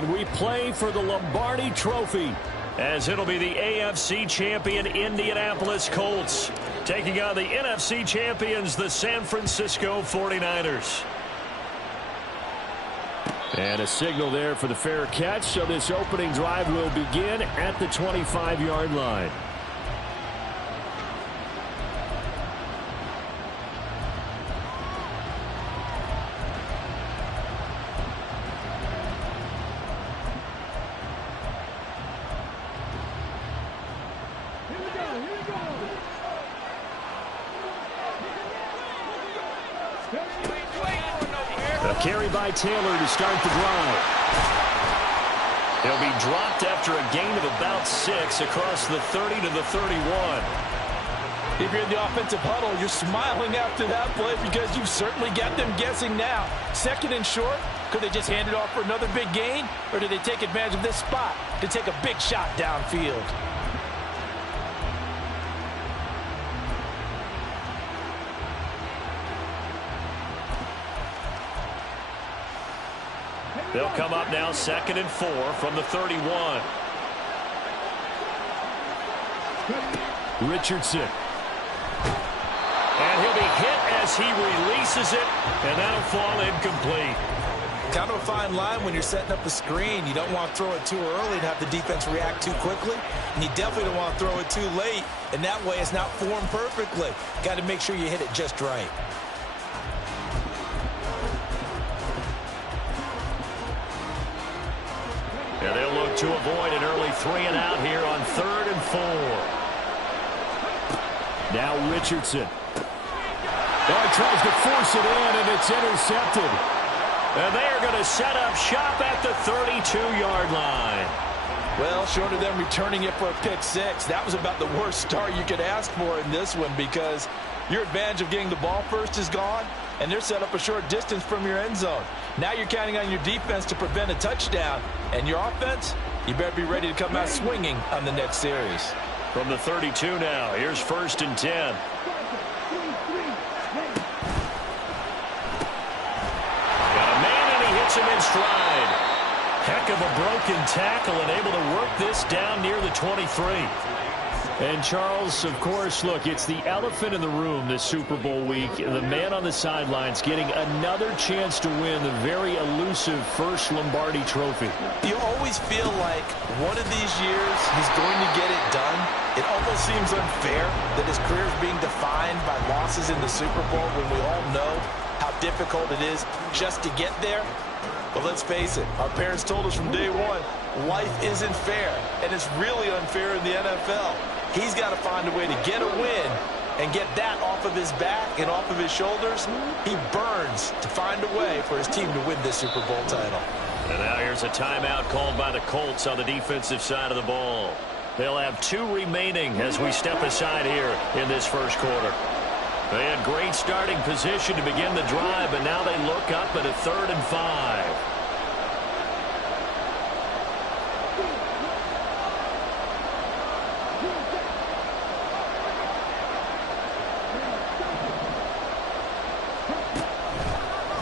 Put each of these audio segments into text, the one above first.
And we play for the Lombardi Trophy, as it'll be the AFC champion Indianapolis Colts taking on the NFC champions, the San Francisco 49ers. And a signal there for the fair catch, so this opening drive will begin at the 25-yard line. A carry by Taylor to start the drive. He'll be dropped after a gain of about 6 across the 30 to the 31. If you're in the offensive huddle, you're smiling after that play because you've certainly got them guessing now. Second and short, could they just hand it off for another big gain? Or do they take advantage of this spot to take a big shot downfield? They'll come up now 2nd and 4 from the 31. Richardson. And he'll be hit as he releases it, and that'll fall incomplete. Kind of a fine line when you're setting up a screen. You don't want to throw it too early and have the defense react too quickly. And you definitely don't want to throw it too late. And that way it's not formed perfectly. Got to make sure you hit it just right. And they'll look to avoid an early 3-and-out here on 3rd and 4. Now Richardson. Oh, he tries to force it in, and it's intercepted. And they are going to set up shop at the 32-yard line. Well, short of them returning it for a pick 6, that was about the worst start you could ask for in this one because your advantage of getting the ball first is gone, and they're set up a short distance from your end zone. Now you're counting on your defense to prevent a touchdown, and your offense, you better be ready to come out swinging on the next series. From the 32 now, here's 1st and 10. Got a man, and he hits him in stride. Heck of a broken tackle and able to work this down near the 23. And Charles, of course, look, it's the elephant in the room this Super Bowl week. The man on the sidelines getting another chance to win the very elusive first Lombardi Trophy. You always feel like one of these years he's going to get it done. It almost seems unfair that his career is being defined by losses in the Super Bowl when we all know how difficult it is just to get there. But let's face it, our parents told us from day one, life isn't fair, and it's really unfair in the NFL. He's got to find a way to get a win and get that off of his back and off of his shoulders. He burns to find a way for his team to win this Super Bowl title. And now here's a timeout called by the Colts on the defensive side of the ball. They'll have 2 remaining as we step aside here in this first quarter. They had great starting position to begin the drive, but now they look up at a 3rd and 5.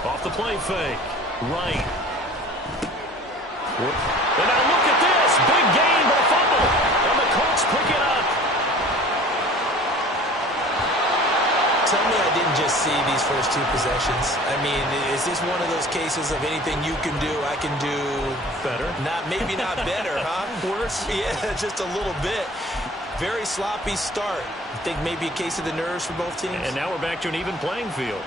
Off the play fake. Right. And now look at this. Big gain, but a fumble. And the Colts pick it up. Tell me I didn't just see these first 2 possessions. I mean, is this one of those cases of anything you can do, I can do better? Maybe not better, huh? Worse? Yeah, just a little bit. Very sloppy start. I think maybe a case of the nerves for both teams. And now we're back to an even playing field.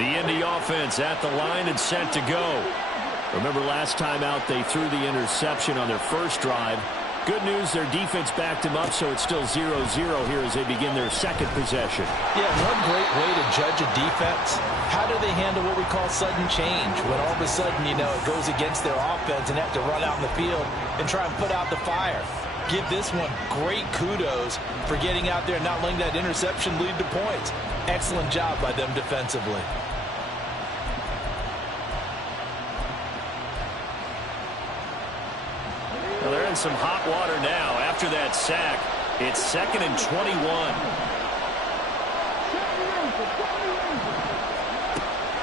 The Indy offense at the line and set to go. Remember last time out they threw the interception on their first drive. Good news, their defense backed them up, so it's still 0-0 here as they begin their second possession. Yeah, one great way to judge a defense, how do they handle what we call sudden change? When all of a sudden, you know, it goes against their offense and have to run out in the field and try and put out the fire. Give this one great kudos for getting out there and not letting that interception lead to points. Excellent job by them defensively. Well, they're in some hot water now. After that sack, it's 2nd and 21.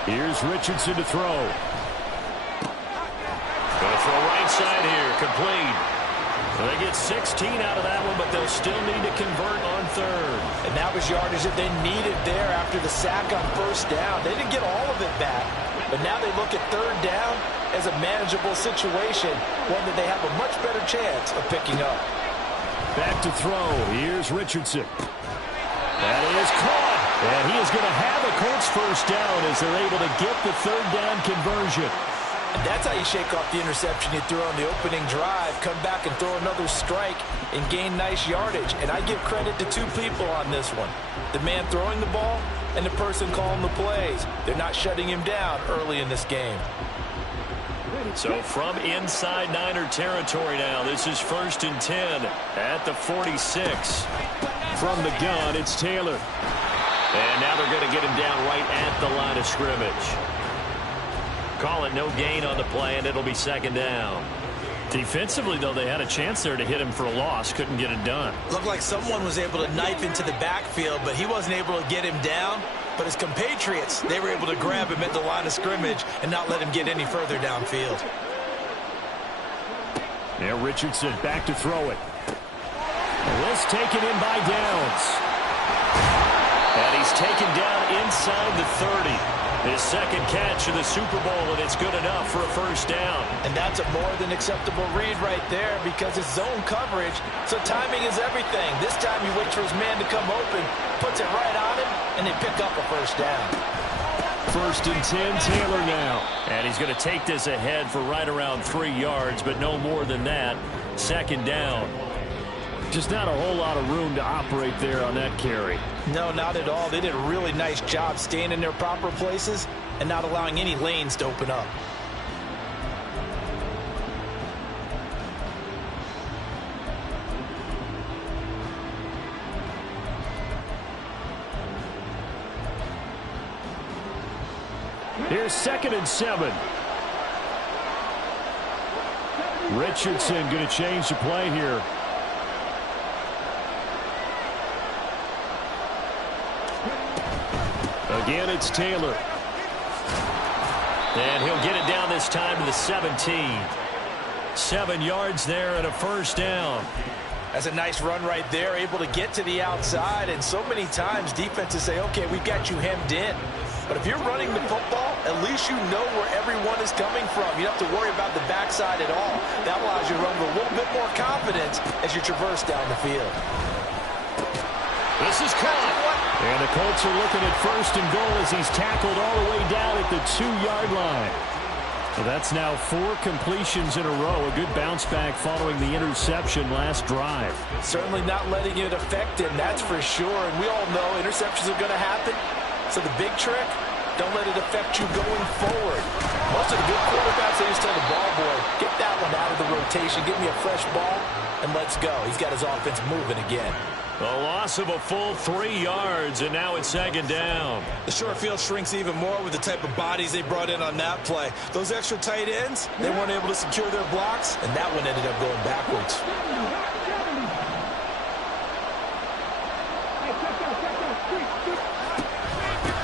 Here's Richardson to throw. Going to throw right outside here. Complete. Well, they get 16 out of that one, but they'll still need to convert on third. And that was yardage that they needed there after the sack on first down. They didn't get all of it back, but now they look at third down as a manageable situation, one that they have a much better chance of picking up. Back to throw. Here's Richardson. That is caught. And he is going to have a Colts first down as they're able to get the third down conversion. And that's how you shake off the interception you threw on the opening drive, come back and throw another strike and gain nice yardage. And I give credit to two people on this one. The man throwing the ball and the person calling the plays. They're not shutting him down early in this game. So from inside Niner territory now, this is 1st and 10 at the 46. From the gun, it's Taylor. And now they're going to get him down right at the line of scrimmage. Call it no gain on the play, and it'll be 2nd down. Defensively, though, they had a chance there to hit him for a loss. Couldn't get it done. Looked like someone was able to knife into the backfield, but he wasn't able to get him down. But his compatriots, they were able to grab him at the line of scrimmage and not let him get any further downfield. Now Richardson back to throw it. This taken in by Downs. And he's taken down inside the 30. His second catch of the Super Bowl, and it's good enough for a first down. And that's a more than acceptable read right there because it's zone coverage, so timing is everything. This time he waits for his man to come open, puts it right on him, and they pick up a first down. 1st and 10, Taylor now. And he's going to take this ahead for right around 3 yards, but no more than that. 2nd down. Just not a whole lot of room to operate there on that carry. No, not at all. They did a really nice job staying in their proper places and not allowing any lanes to open up. Here's 2nd and 7. Richardson going to change the play here. Again, it's Taylor. And he'll get it down this time to the 17. 7 yards there and a first down. That's a nice run right there, able to get to the outside. And so many times defenses say, okay, we've got you hemmed in. But if you're running the football, at least you know where everyone is coming from. You don't have to worry about the backside at all. That allows you to run with a little bit more confidence as you traverse down the field. This is caught. And the Colts are looking at 1st and goal as he's tackled all the way down at the 2-yard line. So that's now 4 completions in a row. A good bounce back following the interception last drive. Certainly not letting it affect him, that's for sure. And we all know interceptions are going to happen. So the big trick, don't let it affect you going forward. Most of the good quarterbacks, they just tell the ball boy, get that one out of the rotation, give me a fresh ball, and let's go. He's got his offense moving again. A loss of a full 3 yards, and now it's 2nd down. The short field shrinks even more with the type of bodies they brought in on that play. Those extra tight ends, they weren't able to secure their blocks, and that one ended up going backwards.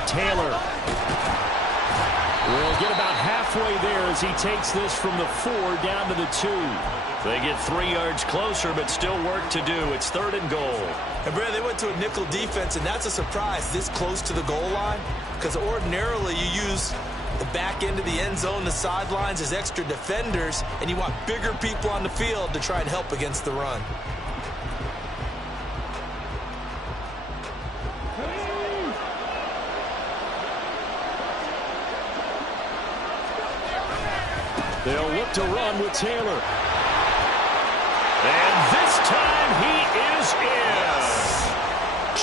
Taylor will get about halfway there as he takes this from the 4 down to the 2. They get 3 yards closer, but still work to do. It's 3rd and goal. And, Brad, they went to a nickel defense, and that's a surprise this close to the goal line because ordinarily you use the back end of the end zone, the sidelines as extra defenders, and you want bigger people on the field to try and help against the run. They'll look to run with Taylor. And this time he is in.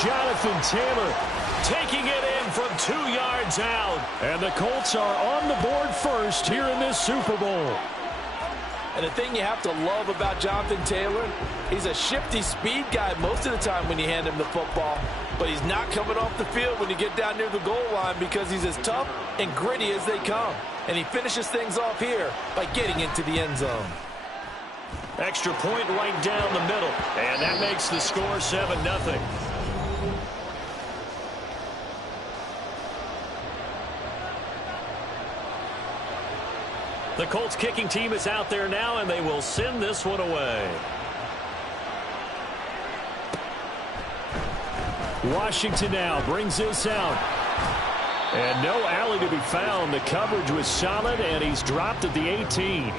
Jonathan Taylor taking it in from 2 yards out. And the Colts are on the board first here in this Super Bowl. And the thing you have to love about Jonathan Taylor, he's a shifty speed guy most of the time when you hand him the football. But he's not coming off the field when you get down near the goal line because he's as tough and gritty as they come. And he finishes things off here by getting into the end zone. Extra point right down the middle. And that makes the score 7-0. The Colts kicking team is out there now, and they will send this one away. Washington now brings this out. And no alley to be found. The coverage was solid, and he's dropped at the 18.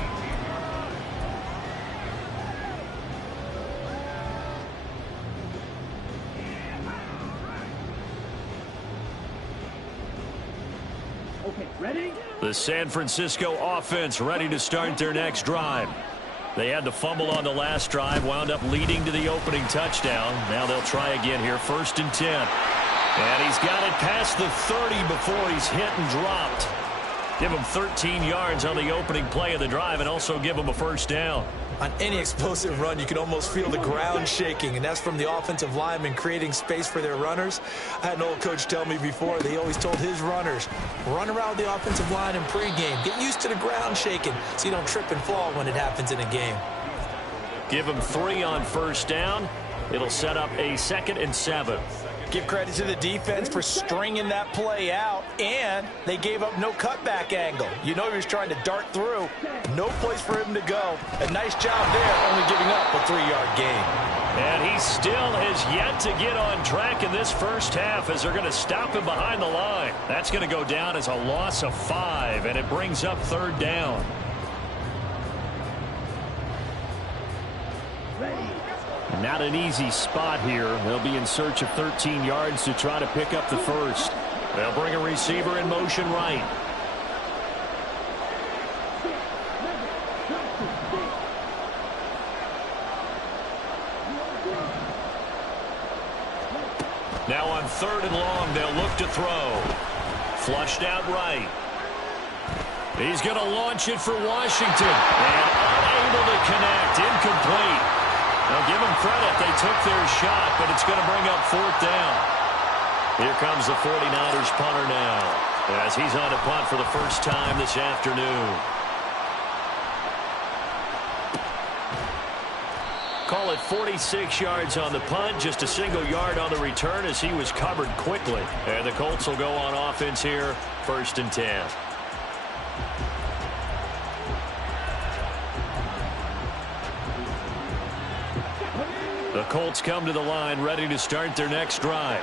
Okay, ready? The San Francisco offense ready to start their next drive. They had the fumble on the last drive, wound up leading to the opening touchdown. Now they'll try again here, 1st and 10. And he's got it past the 30 before he's hit and dropped. Give him 13 yards on the opening play of the drive and also give him a first down. On any explosive run, you can almost feel the ground shaking, and that's from the offensive linemen creating space for their runners. I had an old coach tell me before, they always told his runners, run around the offensive line in pregame. Get used to the ground shaking so you don't trip and fall when it happens in a game. Give him 3 on first down. It'll set up a 2nd and 7. Give credit to the defense for stringing that play out, and they gave up no cutback angle. You know he was trying to dart through. No place for him to go. A nice job there, only giving up a 3-yard gain. And he still has yet to get on track in this first half as they're going to stop him behind the line. That's going to go down as a loss of 5, and it brings up 3rd down. Not an easy spot here. They'll be in search of 13 yards to try to pick up the first. They'll bring a receiver in motion right. Now on 3rd and long, they'll look to throw. Flushed out right. He's going to launch it for Washington. And unable to connect. Incomplete. Now give them credit. They took their shot, but it's going to bring up 4th down. Here comes the 49ers punter now as he's on a punt for the first time this afternoon. Call it 46 yards on the punt, just a single yard on the return as he was covered quickly. And the Colts will go on offense here, 1st and 10. The Colts come to the line ready to start their next drive.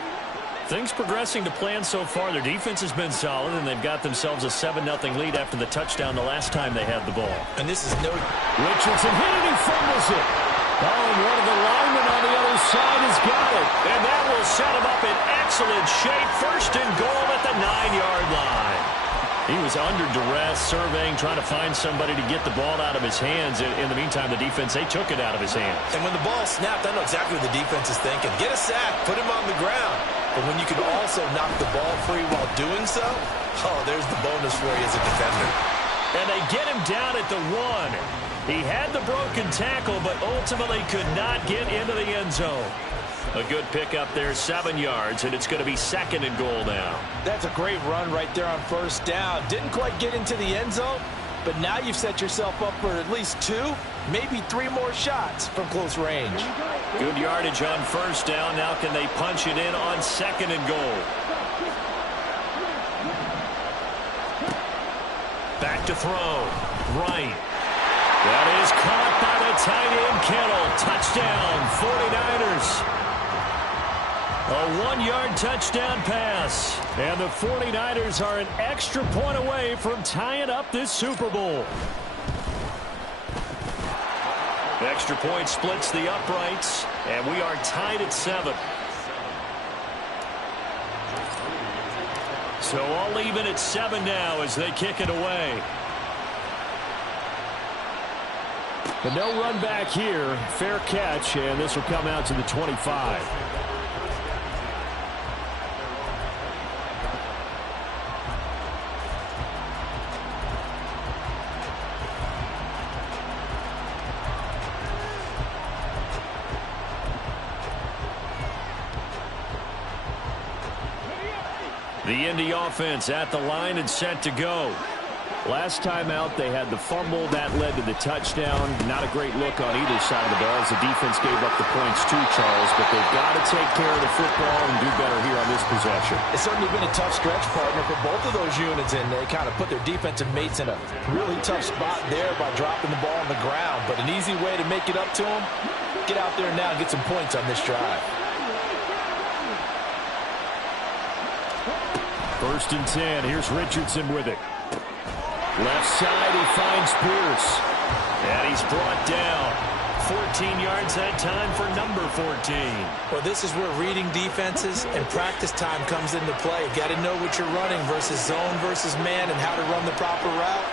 Things progressing to plan so far. Their defense has been solid, and they've got themselves a 7-0 lead after the touchdown the last time they had the ball. And this is no... Richardson hit it, he fumbles it. Oh, and one of the linemen on the other side has got it. And that will set him up in excellent shape. 1st and goal at the 9-yard line. He was under duress, surveying, trying to find somebody to get the ball out of his hands. In the meantime, the defense, they took it out of his hands. And when the ball snapped, I know exactly what the defense is thinking. Get a sack, put him on the ground. But when you can also knock the ball free while doing so, oh, there's the bonus for you as a defender. And they get him down at the 1. He had the broken tackle, but ultimately could not get into the end zone. A good pickup there, 7 yards, and it's going to be 2nd and goal now. That's a great run right there on first down. Didn't quite get into the end zone, but now you've set yourself up for at least 2, maybe 3 more shots from close range. Good yardage on first down. Now can they punch it in on 2nd and goal? Back to throw. Right. That is caught by the tight end, Kittle. Touchdown, 49ers. A 1-yard touchdown pass. And the 49ers are an extra point away from tying up this Super Bowl. The extra point splits the uprights, and we are tied at 7. So all even at 7 now as they kick it away. But no run back here. Fair catch, and this will come out to the 25. The Indy offense at the line and set to go. Last time out, they had the fumble. That led to the touchdown. Not a great look on either side of the ball as the defense gave up the points too, Charles. But they've got to take care of the football and do better here on this possession. It's certainly been a tough stretch, partner, for both of those units, and they kind of put their defensive mates in a really tough spot there by dropping the ball on the ground. But an easy way to make it up to them, get out there now and get some points on this drive. 1st and 10. Here's Richardson with it. Left side, he finds Pierce. And he's brought down. 14 yards that time for number 14. Well, this is where reading defenses and practice time comes into play. You got to know what you're running versus zone versus man and how to run the proper route.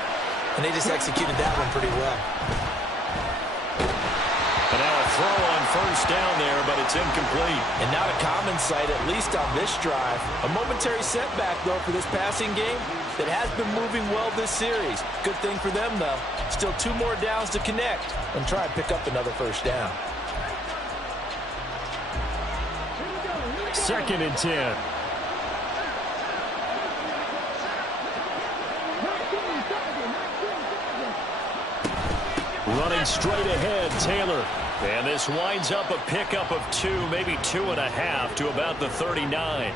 And they just executed that one pretty well. And now a throw on 1st down there, but it's incomplete. And not a common sight, at least on this drive. A momentary setback, though, for this passing game that has been moving well this series. Good thing for them, though. Still 2 more downs to connect and try and pick up another 1st down. 2nd and 10. Running straight ahead, Taylor. And this winds up a pickup of 2, maybe 2.5 to about the 39.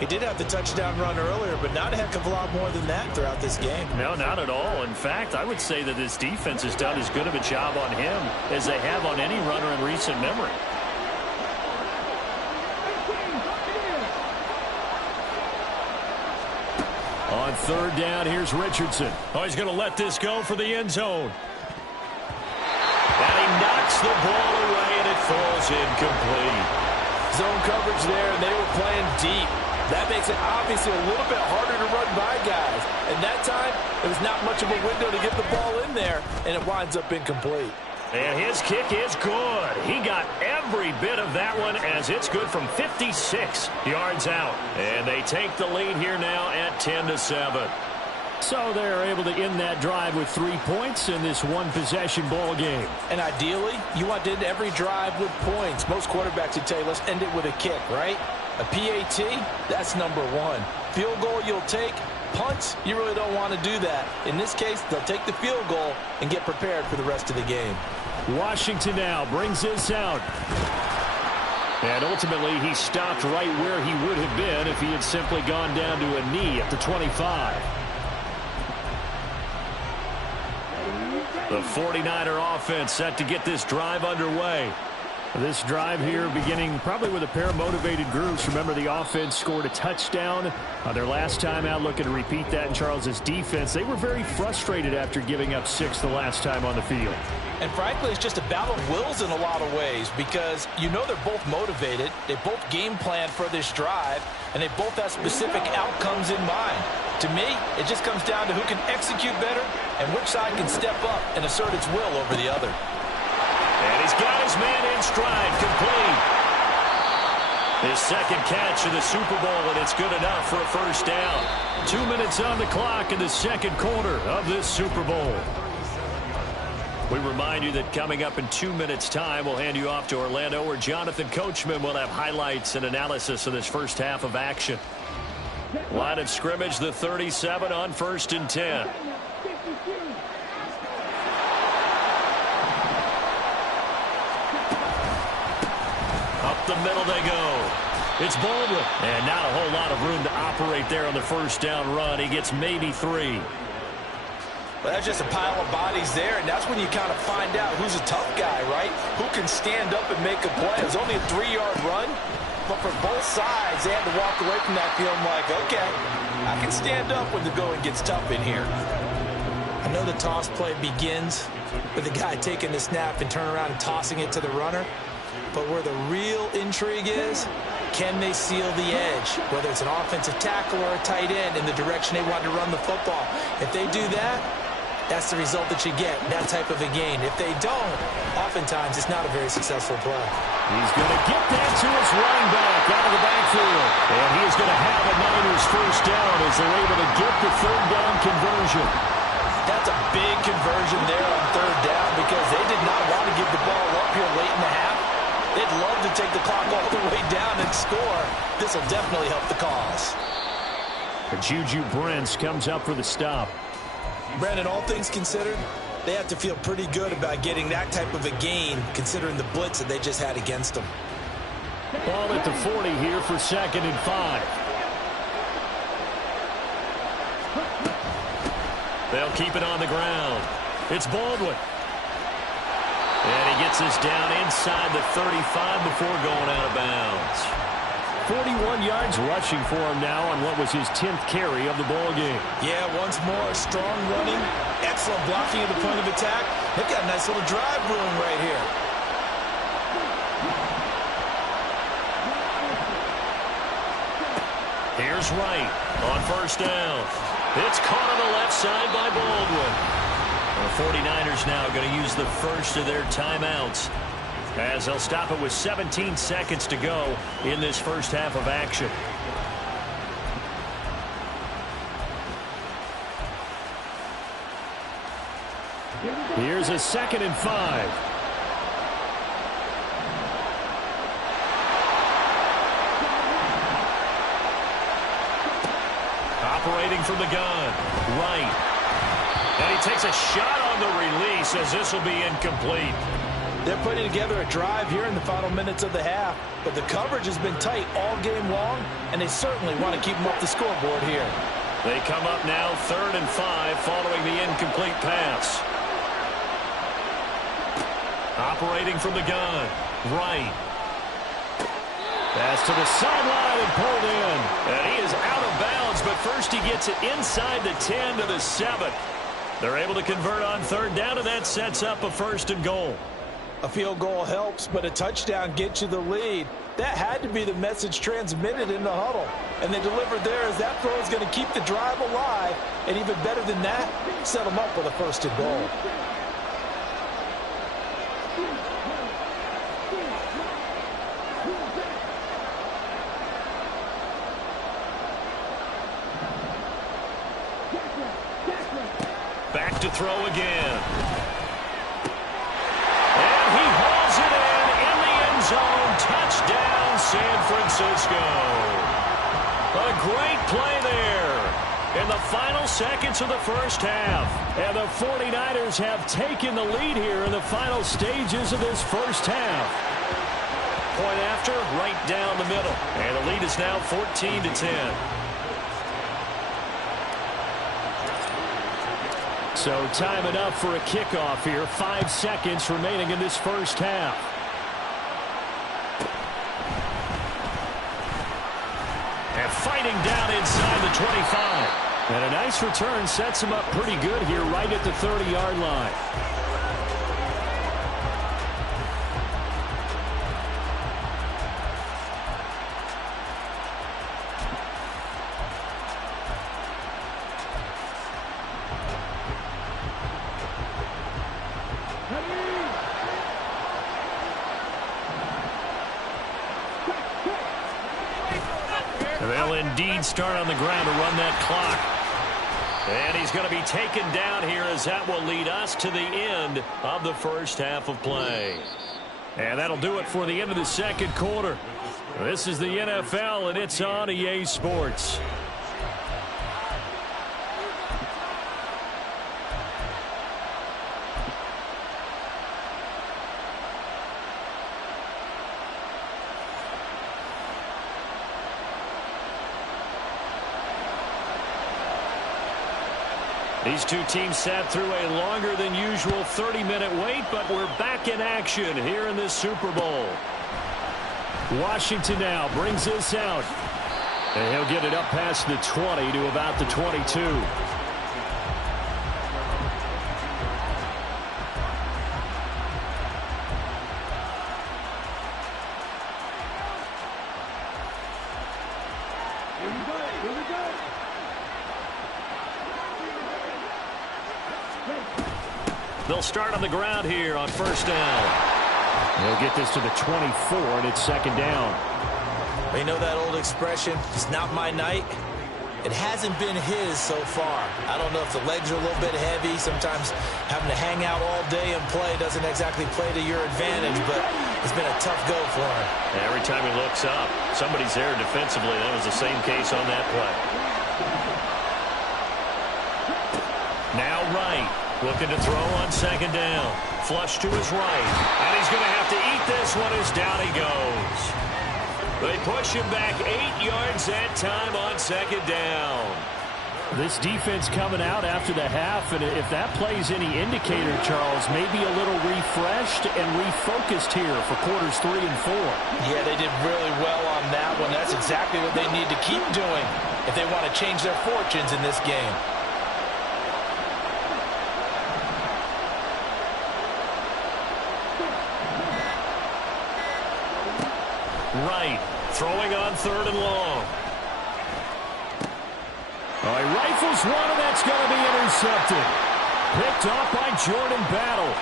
He did have the touchdown run earlier, but not a heck of a lot more than that throughout this game. No, not at all. In fact, I would say that this defense has done as good of a job on him as they have on any runner in recent memory. On 3rd down, here's Richardson. Oh, he's going to let this go for the end zone. And he knocks the ball away, and it falls incomplete. Zone coverage there, and they were playing deep. That makes it obviously a little bit harder to run by guys. And that time, there was not much of a window to get the ball in there, and it winds up incomplete. And his kick is good. He got every bit of that one as it's good from 56 yards out. And they take the lead here now at 10-7. So they're able to end that drive with 3 points in this one-possession ball game. And ideally, you want to end every drive with points. Most quarterbacks would tell you, let's end it with a kick, right? A PAT, that's number 1. Field goal you'll take. Punts, you really don't want to do that. In this case, they'll take the field goal and get prepared for the rest of the game. Washington now brings this out. And ultimately, he stopped right where he would have been if he had simply gone down to a knee at the 25. The 49er offense set to get this drive underway. This drive here beginning probably with a pair of motivated groups. Remember, the offense scored a touchdown their last time out. Looking to repeat that in Charles's defense. They were very frustrated after giving up 6 the last time on the field. And frankly, it's just a battle of wills in a lot of ways because you know they're both motivated. They both game plan for this drive, and they both have specific outcomes in mind. To me, it just comes down to who can execute better and which side can step up and assert its will over the other. And he's got his man in stride, complete. His 2nd catch of the Super Bowl, and it's good enough for a 1st down. 2 minutes on the clock in the 2nd quarter of this Super Bowl. We remind you that coming up in 2 minutes' time, we'll hand you off to Orlando, where Jonathan Coachman will have highlights and analysis of this first half of action. Line of scrimmage, the 37 on 1st and 10. Up the middle they go. It's Baldwin. And not a whole lot of room to operate there on the 1st down run. He gets maybe 3. Well, that's just a pile of bodies there, and that's when you kind of find out who's a tough guy, right? Who can stand up and make a play. It was only a 3-yard run, but for both sides, they had to walk away from that feeling like, okay, I can stand up when the going gets tough in here. I know the toss play begins with the guy taking the snap and turning around and tossing it to the runner, but where the real intrigue is, can they seal the edge, whether it's an offensive tackle or a tight end in the direction they want to run the football. If they do that, that's the result that you get, that type of a gain. If they don't, oftentimes it's not a very successful play. He's going to get that to his running back out of the backfield. And he is going to have a Niners 1st down as they're able to get the 3rd down conversion. That's a big conversion there on 3rd down because they did not want to give the ball up here late in the half. They'd love to take the clock all the way down and score. This will definitely help the cause. Juju Brents comes up for the stop. Brandon, all things considered, they have to feel pretty good about getting that type of a gain, considering the blitz that they just had against them. Ball at the 40 here for 2nd and 5. They'll keep it on the ground. It's Baldwin. And he gets this down inside the 35 before going out of bounds. 41 yards rushing for him now on what was his 10th carry of the ball game. Yeah, once more, strong running, excellent blocking at the point of attack. They've got a nice little drive brewing right here. Here's Wright on 1st down. It's caught on the left side by Baldwin. The 49ers now going to use the first of their timeouts, as they'll stop it with 17 seconds to go in this first half of action. Here's a 2nd and 5. Operating from the gun, Wright. And he takes a shot on the release, as this will be incomplete. They're putting together a drive here in the final minutes of the half, but the coverage has been tight all game long, and they certainly want to keep them up the scoreboard here. They come up now 3rd and 5 following the incomplete pass. Operating from the gun, Wright. Pass to the sideline and pulled in. And he is out of bounds, but first he gets it inside the 10 to the 7. They're able to convert on 3rd down, and that sets up a 1st and goal. A field goal helps, but a touchdown gets you the lead. That had to be the message transmitted in the huddle. And they delivered there, as that throw is going to keep the drive alive. And even better than that, set them up with a 1st and goal. Back to throw again. And he hauls it in the end zone. Touchdown, San Francisco. A great play there in the final seconds of the first half. And the 49ers have taken the lead here in the final stages of this first half. Point after, right down the middle. And the lead is now 14-10. So time enough for a kickoff here. 5 seconds remaining in this first half. And fighting down inside the 25. And a nice return sets him up pretty good here right at the 30-yard line. They'll indeed start on the ground to run that clock. And he's going to be taken down here, as that will lead us to the end of the first half of play. And that'll do it for the end of the second quarter. This is the NFL, and it's on EA Sports. These two teams sat through a longer than usual 30-minute wait, but we're back in action here in this Super Bowl. Washington now brings this out. And he'll get it up past the 20 to about the 22. They'll start on the ground here on 1st down. They'll get this to the 24, and it's 2nd down. You know that old expression, it's not my night? It hasn't been his so far. I don't know if the legs are a little bit heavy. Sometimes having to hang out all day and play doesn't exactly play to your advantage, but it's been a tough go for him. And every time he looks up, somebody's there defensively. That was the same case on that play. Now Looking to throw on second down. Flush to his right. And he's going to have to eat this one as down he goes. They push him back 8 yards that time on second down. This defense coming out after the half, and if that plays any indicator, Charles, maybe a little refreshed and refocused here for quarters 3 and 4. Yeah, they did really well on that one. That's exactly what they need to keep doing if they want to change their fortunes in this game. Right, throwing on 3rd and long. Oh, he rifles one, and that's going to be intercepted. Picked off by Jordan Battle.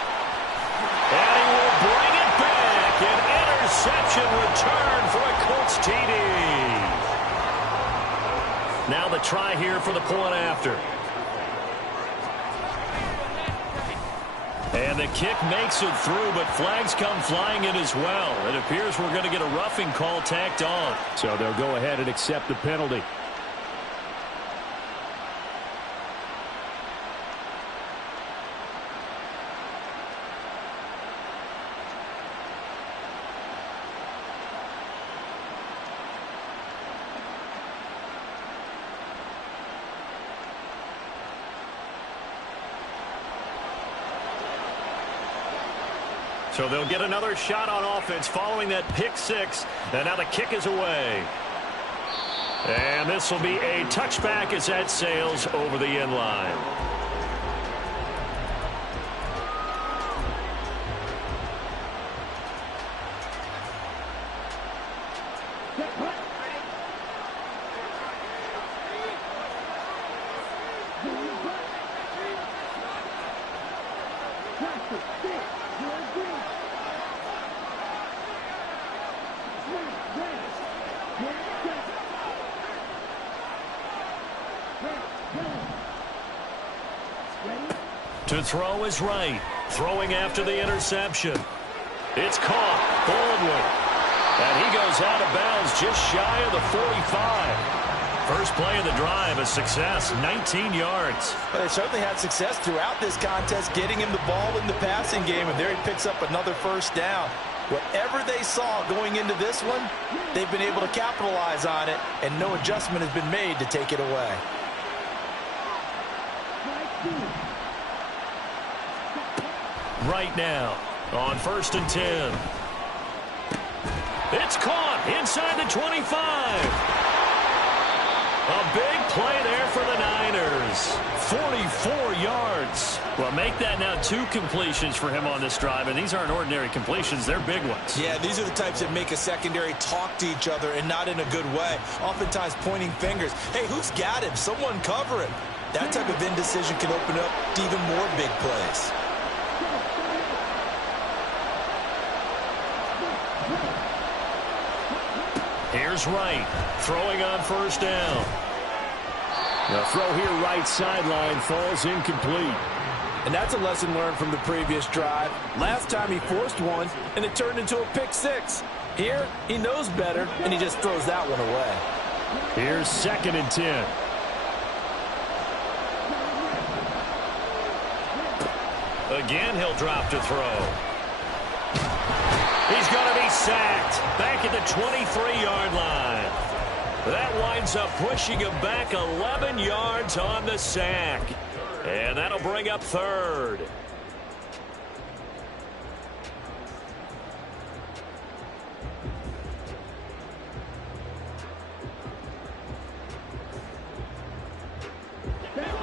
And he will bring it back. An interception return for a Colts TD. Now the try here for the point after. And the kick makes it through, but flags come flying in as well. It appears we're going to get a roughing call tacked on. So they'll go ahead and accept the penalty. So they'll get another shot on offense following that pick 6. And now the kick is away. And this will be a touchback as that sails over the end line. To throw is right. Throwing after the interception. It's caught. Baldwin. And he goes out of bounds just shy of the 45. First play of the drive, a success, 19 yards. Well, they certainly had success throughout this contest, getting him the ball in the passing game, and there he picks up another first down. Whatever they saw going into this one, they've been able to capitalize on it, and no adjustment has been made to take it away. Right now, on 1st and 10. It's caught inside the 25. A big play there for the Niners. 44 yards. Well, make that now 2 completions for him on this drive, and these aren't ordinary completions. They're big ones. Yeah, these are the types that make a secondary talk to each other, and not in a good way. Oftentimes pointing fingers. Hey, who's got him? Someone cover him. That type of indecision can open up to even more big plays. Here's Wright, throwing on 1st down. The throw here right sideline falls incomplete. And that's a lesson learned from the previous drive. Last time he forced one, and it turned into a pick 6. Here, he knows better, and he just throws that one away. Here's 2nd and 10. Again, he'll drop to throw. He's going to be sacked back at the 23-yard line. That winds up pushing him back 11 yards on the sack. And that'll bring up 3rd.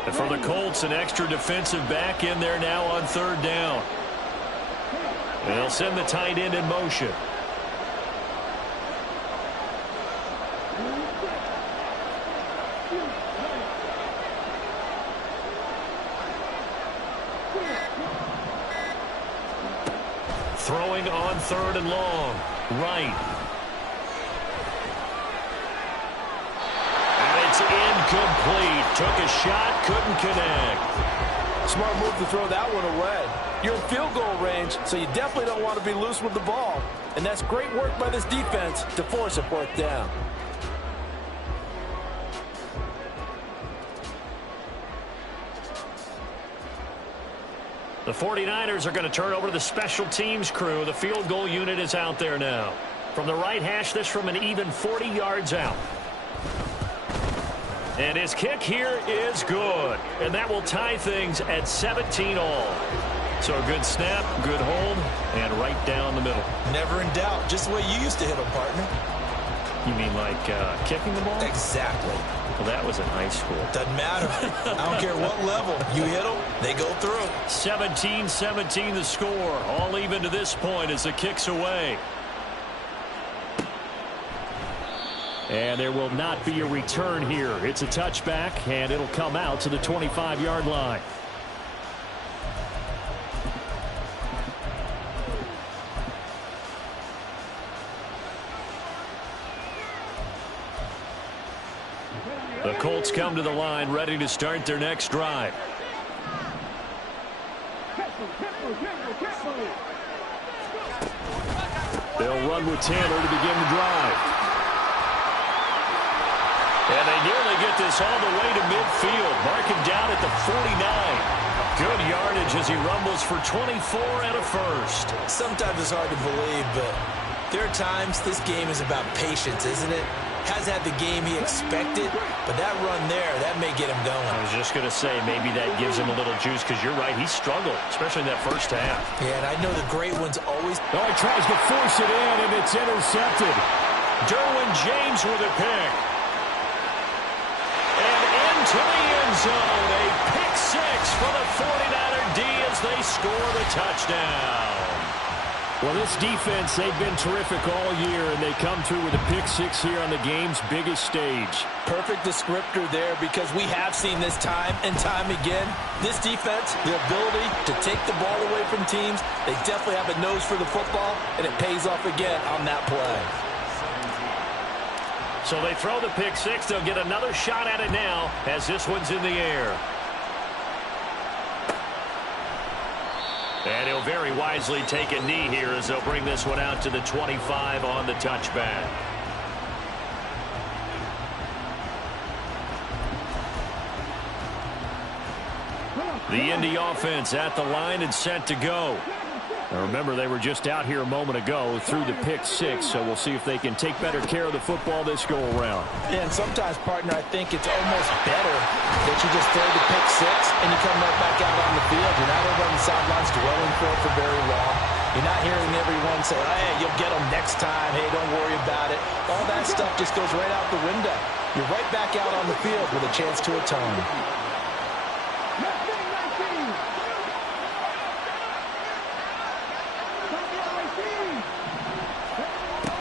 And for the Colts, an extra defensive back in there now on 3rd down. And they'll send the tight end in motion. Throwing on 3rd and long. Right. And it's incomplete. Took a shot, couldn't connect. Smart move to throw that one away. You're in field goal range, so you definitely don't want to be loose with the ball. And that's great work by this defense to force a 4th down. The 49ers are going to turn over to the special teams crew. The field goal unit is out there now. From the right hash, this from an even 40 yards out. And his kick here is good. And that will tie things at 17 all. So a good snap, good hold, and right down the middle. Never in doubt. Just the way you used to hit them, partner. You mean like kicking the ball? Exactly. Well, that was in high school. Doesn't matter. I don't care what level. You hit them, they go through. 17-17 the score. All even to this point as the kick's away. And there will not be a return here. It's a touchback, and it'll come out to the 25-yard line. The Colts come to the line, ready to start their next drive. They'll run with Taylor to begin the drive. And they nearly get this all the way to midfield. Mark him down at the 49. Good yardage as he rumbles for 24 and a first. Sometimes it's hard to believe, but there are times this game is about patience, isn't it? Has had the game he expected, but that run there, that may get him going. I was just going to say, maybe that gives him a little juice, because you're right, he struggled, especially in that first half. Yeah, and I know the great ones always... Oh, he tries to force it in, and it's intercepted. Derwin James with a pick. And into the end zone, a pick six for the 49er D as they score the touchdown. Well, this defense, they've been terrific all year, and they come through with a pick six here on the game's biggest stage. Perfect descriptor there, because we have seen this time and time again. This defense, the ability to take the ball away from teams, they definitely have a nose for the football, and it pays off again on that play. So they throw the pick six. They'll get another shot at it now as this one's in the air. And he'll very wisely take a knee here as they'll bring this one out to the 25 on the touchback. The Indy offense at the line and set to go. Now remember, they were just out here a moment ago through the pick six, so we'll see if they can take better care of the football this go-around. Yeah, and sometimes, partner, I think it's almost better that you just throw the pick six and you come right back out on the field. You're not over on the sidelines dwelling for it for very long. You're not hearing everyone say, hey, you'll get them next time. Hey, don't worry about it. All that stuff just goes right out the window. You're right back out on the field with a chance to atone.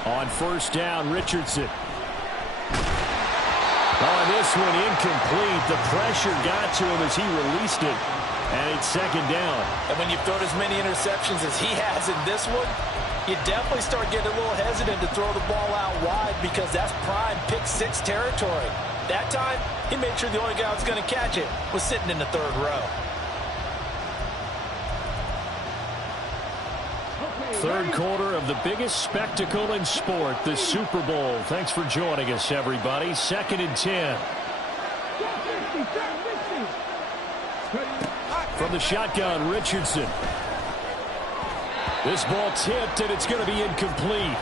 On first down, Richardson. Oh, this one incomplete. The pressure got to him as he released it. And it's second down. And when you've thrown as many interceptions as he has in this one, you definitely start getting a little hesitant to throw the ball out wide, because that's prime pick six territory. That time, he made sure the only guy who was going to catch it was sitting in the third row. Third quarter of the biggest spectacle in sport, the Super Bowl. Thanks for joining us, everybody. 2nd and 10. From the shotgun, Richardson. This ball tipped, and it's going to be incomplete.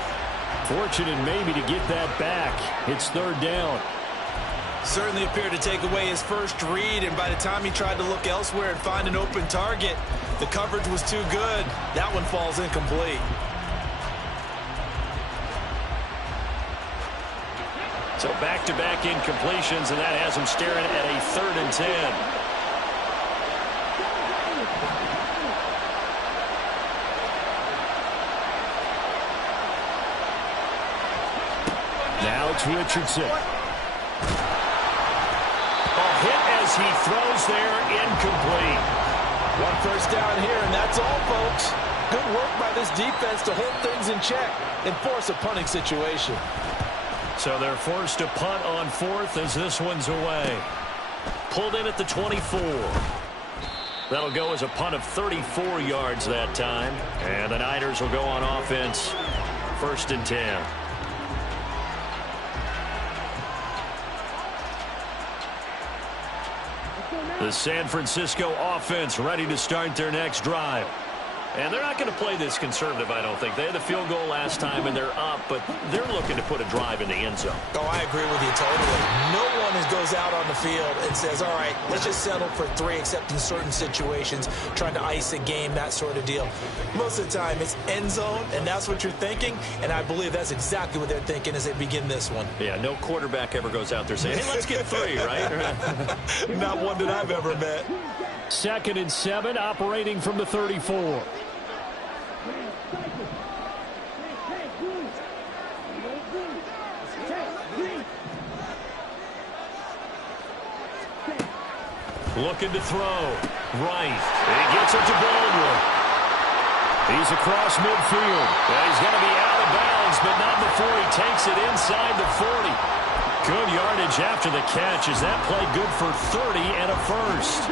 Fortunate maybe to get that back. It's third down. Certainly appeared to take away his first read, and by the time he tried to look elsewhere and find an open target, the coverage was too good. That one falls incomplete. So back-to-back incompletions, and that has him staring at a 3rd and 10. Now it's Richardson. Hit as he throws there, incomplete. One first down here, and that's all, folks. Good work by this defense to hold things in check and force a punting situation. So they're forced to punt on 4th as this one's away. Pulled in at the 24. That'll go as a punt of 34 yards that time. And the Niners will go on offense, 1st and 10. The San Francisco offense ready to start their next drive. And they're not going to play this conservative, I don't think. They had the field goal last time, and they're up, but they're looking to put a drive in the end zone. Oh, I agree with you totally. No one goes out on the field and says, all right, let's just settle for 3, except in certain situations, trying to ice a game, that sort of deal. Most of the time, it's end zone, and that's what you're thinking, and I believe that's exactly what they're thinking as they begin this one. Yeah, no quarterback ever goes out there saying, hey, let's get 3, right? Not one that I've ever met. 2nd and 7, operating from the 34. Looking to throw. Right. He gets it to Baldwin. He's across midfield. Yeah, he's going to be out of bounds, but not before he takes it inside the 40. Good yardage after the catch. Is that play good for 30 and a first?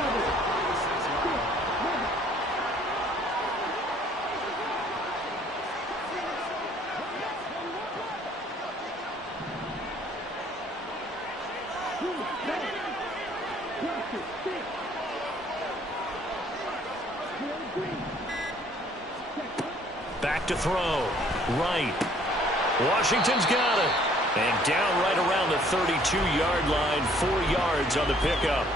Back to throw. Right. Washington's got it. And down right around the 32-yard line. 4 yards on the pickup.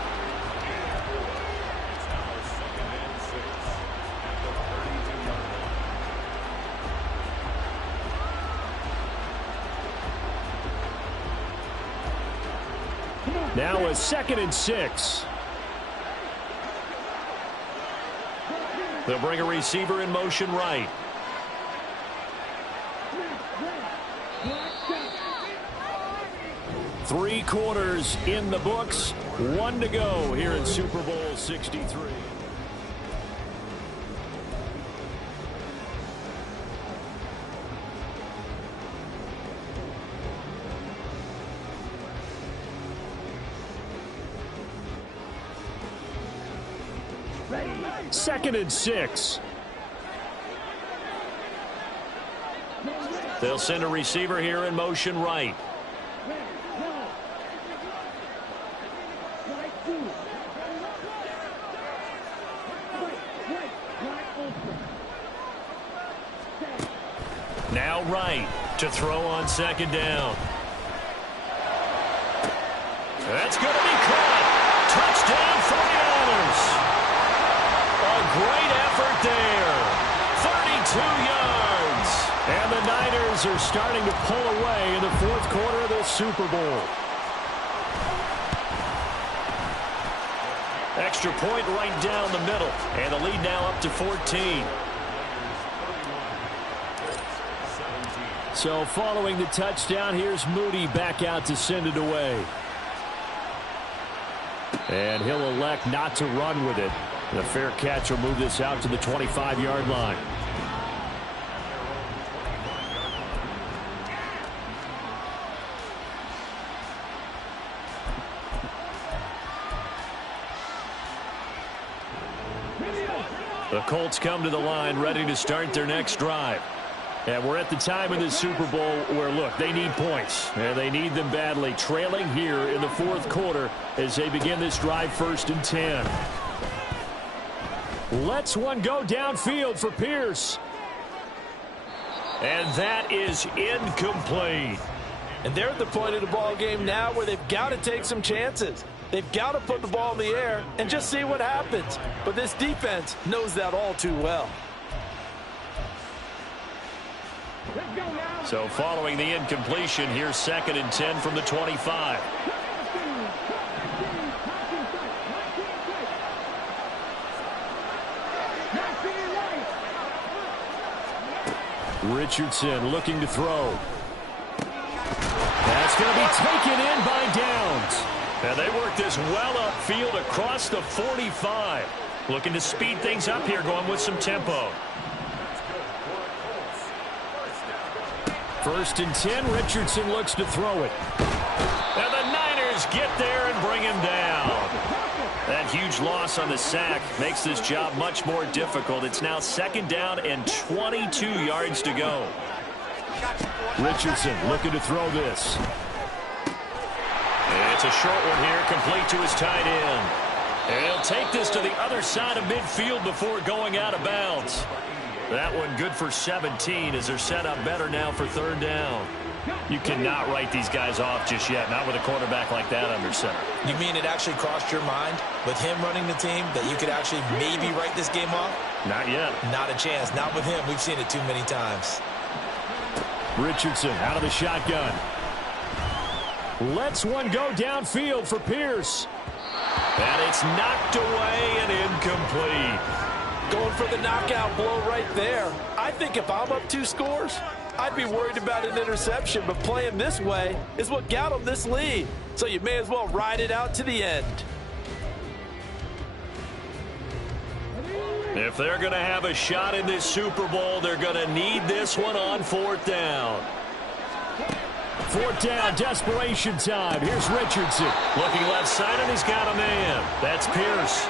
Now a 2nd and 6. They'll bring a receiver in motion right. Three quarters in the books. 1 to go here in Super Bowl 63. Ready. 2nd and 6. They'll send a receiver here in motion right. Now right to throw on 2nd down. That's going to be caught. Touchdown 49ers. A great effort there. 32 yards. And the Niners are starting to pull away in the 4th quarter of the Super Bowl. Extra point right down the middle. And the lead now up to 14. So following the touchdown, here's Moody back out to send it away. And he'll elect not to run with it. The fair catch will move this out to the 25-yard line. The Colts come to the line ready to start their next drive. And we're at the time of the Super Bowl where, look, they need points. And they need them badly. Trailing here in the 4th quarter as they begin this drive 1st and 10. Lets one go downfield for Pierce. And that is incomplete. And they're at the point of the ball game now where they've got to take some chances. They've got to put the ball in the air and just see what happens. But this defense knows that all too well. So following the incompletion, here's 2nd and 10 from the 25. Richardson looking to throw. That's going to be taken in by Downs. And they work this well upfield across the 45. Looking to speed things up here, going with some tempo. 1st and 10, Richardson looks to throw it. And the Niners get there and bring him down. That huge loss on the sack makes this job much more difficult. It's now 2nd down and 22 yards to go. Richardson looking to throw this. And it's a short one here, complete to his tight end. And he'll take this to the other side of midfield before going out of bounds. That one good for 17 as they're set up better now for third down. You cannot write these guys off just yet, not with a quarterback like that under center. You mean it actually crossed your mind with him running the team that you could actually maybe write this game off? Not yet. Not a chance. Not with him. We've seen it too many times. Richardson out of the shotgun. Lets one go downfield for Pierce. And it's knocked away and incomplete. Going for the knockout blow right there. I think if I'm up 2 scores, I'd be worried about an interception, but playing this way is what got them this lead. So you may as well ride it out to the end. If they're going to have a shot in this Super Bowl, they're going to need this one on 4th down. 4th down, desperation time. Here's Richardson. Looking left side, and he's got a man. That's Pierce.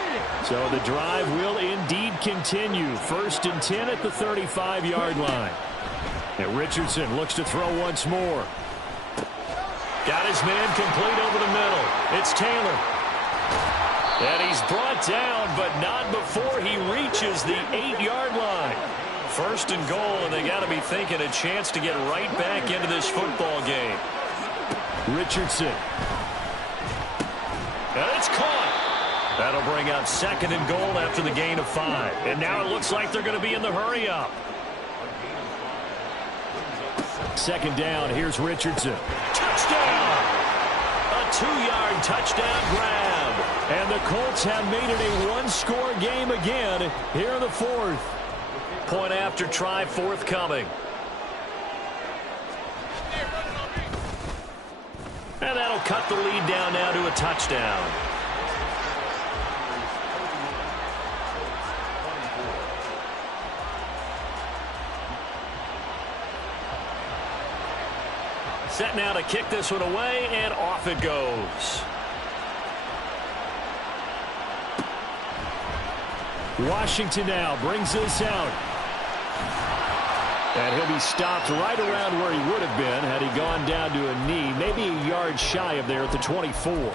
So the drive will indeed continue. 1st and 10 at the 35-yard line. And Richardson looks to throw once more. Got his man complete over the middle. It's Taylor. And he's brought down, but not before he reaches the 8-yard line. 1st and goal, and they got to be thinking a chance to get right back into this football game. Richardson. And it's caught. That'll bring up 2nd and goal after the gain of 5. And now it looks like they're going to be in the hurry-up. 2nd down, here's Richardson. Touchdown! A 2-yard touchdown grab. And the Colts have made it a 1-score game again here in the 4th. Point after try forthcoming. And that'll cut the lead down now to a touchdown. Set now to kick this one away, and off it goes. Washington now brings this out. And he'll be stopped right around where he would have been had he gone down to a knee, maybe a yard shy of there at the 24.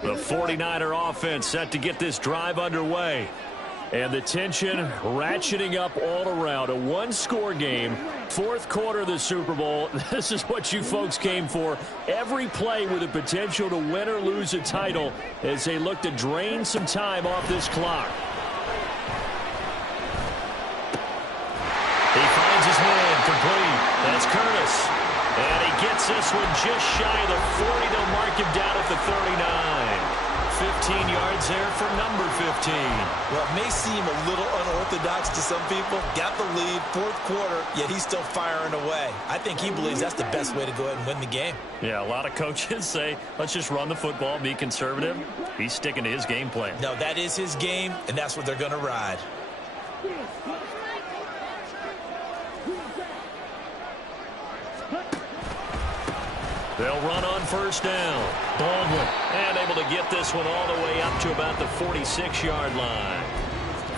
The 49er offense set to get this drive underway. And the tension ratcheting up all around. A 1-score game. 4th quarter of the Super Bowl. This is what you folks came for. Every play with the potential to win or lose a title as they look to drain some time off this clock. He finds his man complete. That's Curtis. And he gets this one just shy of the 40. They'll mark him down at the 39. 15 yards there for number 15. Well, it may seem a little unorthodox to some people. Got the lead, 4th quarter, yet he's still firing away. I think he believes that's the best way to go ahead and win the game. Yeah, a lot of coaches say, let's just run the football, be conservative. He's sticking to his game plan. No, that is his game, and that's what they're going to ride. They'll run on 1st down. Baldwin, and able to get this one all the way up to about the 46-yard line.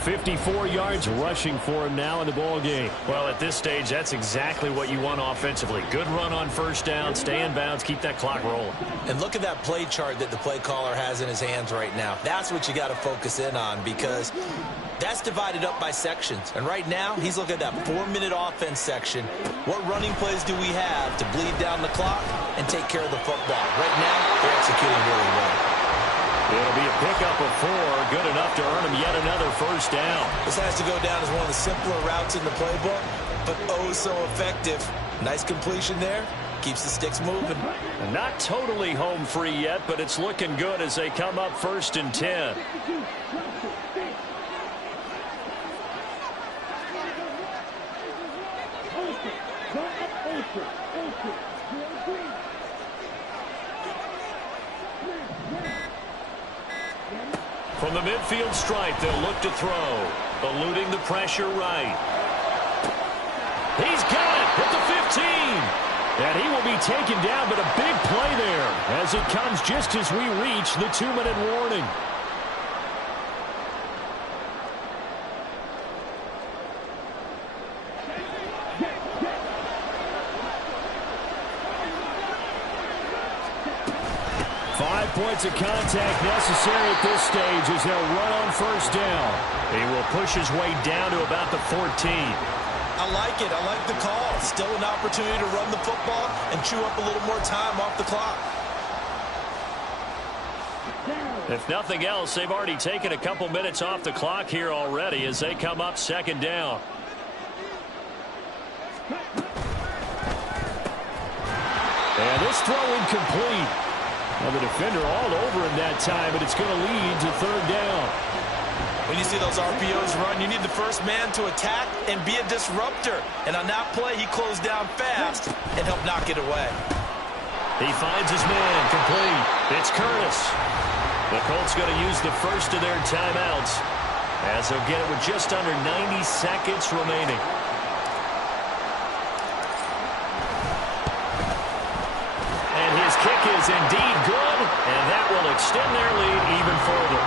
54 yards rushing for him now in the ball game. Well, at this stage, that's exactly what you want offensively. Good run on 1st down, stay in bounds, keep that clock rolling. And look at that play chart that the play caller has in his hands right now. That's what you got to focus in on, because that's divided up by sections. And right now, he's looking at that 4-minute offense section. What running plays do we have to bleed down the clock and take care of the football? Right now, they're executing really well. It'll be a pickup of 4, good enough to earn him yet another 1st down. This has to go down as one of the simpler routes in the playbook, but oh so effective. Nice completion there. Keeps the sticks moving. Not totally home free yet, but it's looking good as they come up 1st and 10. From the midfield stripe, they'll look to throw. Eluding the pressure right. He's got it at the 15. And he will be taken down, but a big play there as it comes just as we reach the 2-minute warning. 5 points of contact necessary at this stage as they'll run on first down. He will push his way down to about the 14. I like it. I like the call. Still an opportunity to run the football and chew up a little more time off the clock. If nothing else, they've already taken a couple minutes off the clock here already as they come up second down. And this throw incomplete. Well, the defender all over him that time, but it's going to lead to third down. When you see those RPOs run, you need the first man to attack and be a disruptor. And on that play, he closed down fast and helped knock it away. He finds his man complete. It's Curtis. The Colts going to use the first of their timeouts as they'll get it with just under 90 seconds remaining. And his kick is indeed good, and that will extend their lead even further.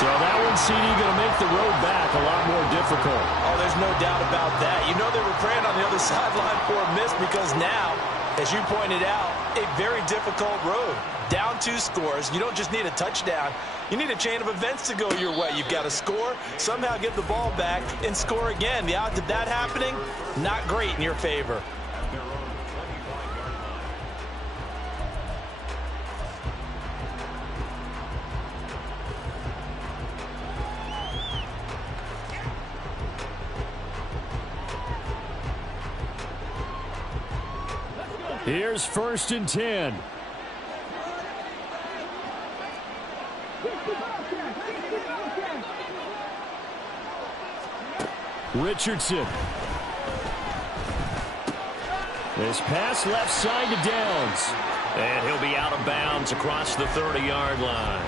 So that one, CD, going to make the road back a lot more difficult. Oh, there's no doubt about that. You know they were praying on the other sideline for a miss because now, as you pointed out, a very difficult road. Down 2 scores. You don't just need a touchdown. You need a chain of events to go your way. You've got to score, somehow get the ball back, and score again. The odds of that happening, not great in your favor. Here's 1st and 10. Richardson. This pass left side to Downs. And he'll be out of bounds across the 30-yard line.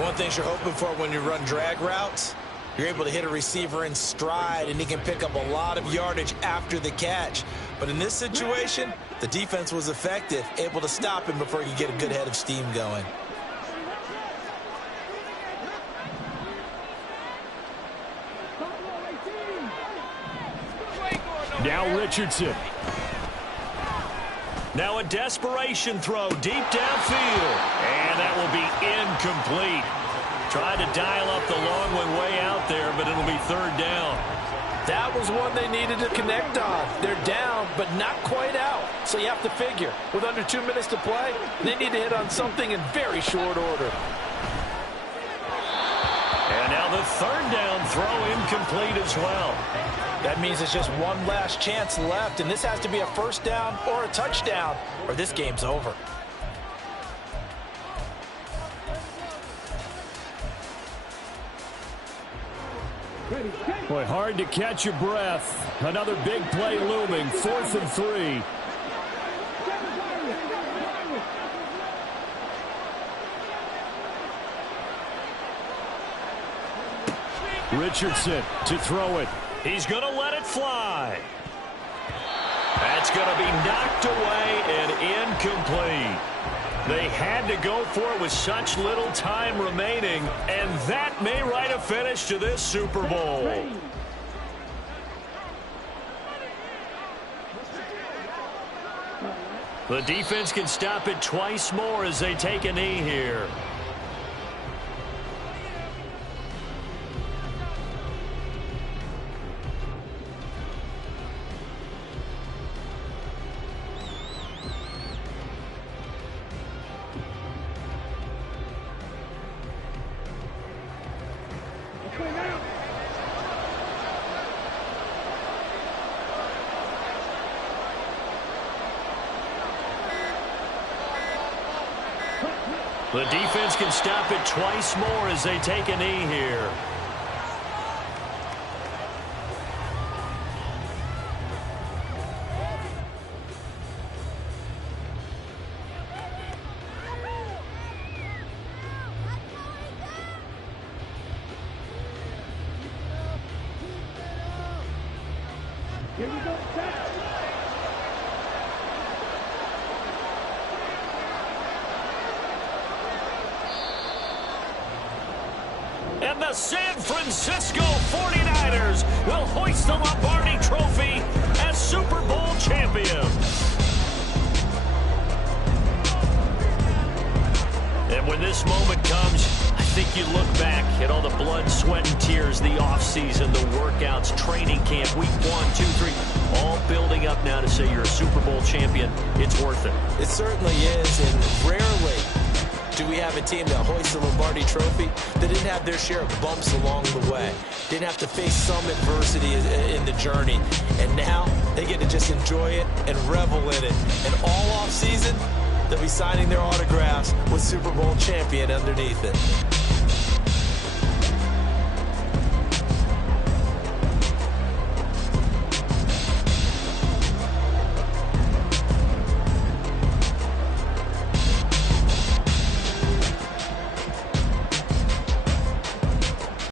One thing you're hoping for when you run drag routes, you're able to hit a receiver in stride, and he can pick up a lot of yardage after the catch. But in this situation, the defense was effective, able to stop him before he could get a good head of steam going. Now Richardson. Now a desperation throw deep downfield. And that will be incomplete. Tried to dial up the long way out there, but it'll be third down. That was one they needed to connect on. They're down, but not quite out. So you have to figure, with under 2 minutes to play, they need to hit on something in very short order. And now the third down throw incomplete as well. That means it's just one last chance left, and this has to be a first down or a touchdown, or this game's over. Boy, hard to catch your breath. Another big play looming. 4th and 3. Richardson to throw it. He's going to let it fly. That's going to be knocked away and incomplete. They had to go for it with such little time remaining, and that may write a finish to this Super Bowl. The defense can stop it twice more as they take a knee here. The defense can stop it twice more as they take a knee here. And the San Francisco 49ers will hoist the Lombardi Trophy as Super Bowl champions. when this moment comes, I think you look back at all the blood, sweat, and tears, the offseason, the workouts, training camp, week 1, 2, 3, all building up now to say you're a Super Bowl champion. It's worth it. It certainly is, and rarely do we have a team that hoists the Lombardi Trophy that didn't have their share of bumps along the way, didn't have to face some adversity in the journey, and now they get to just enjoy it and revel in it. And all off season, they'll be signing their autographs with Super Bowl champion underneath it.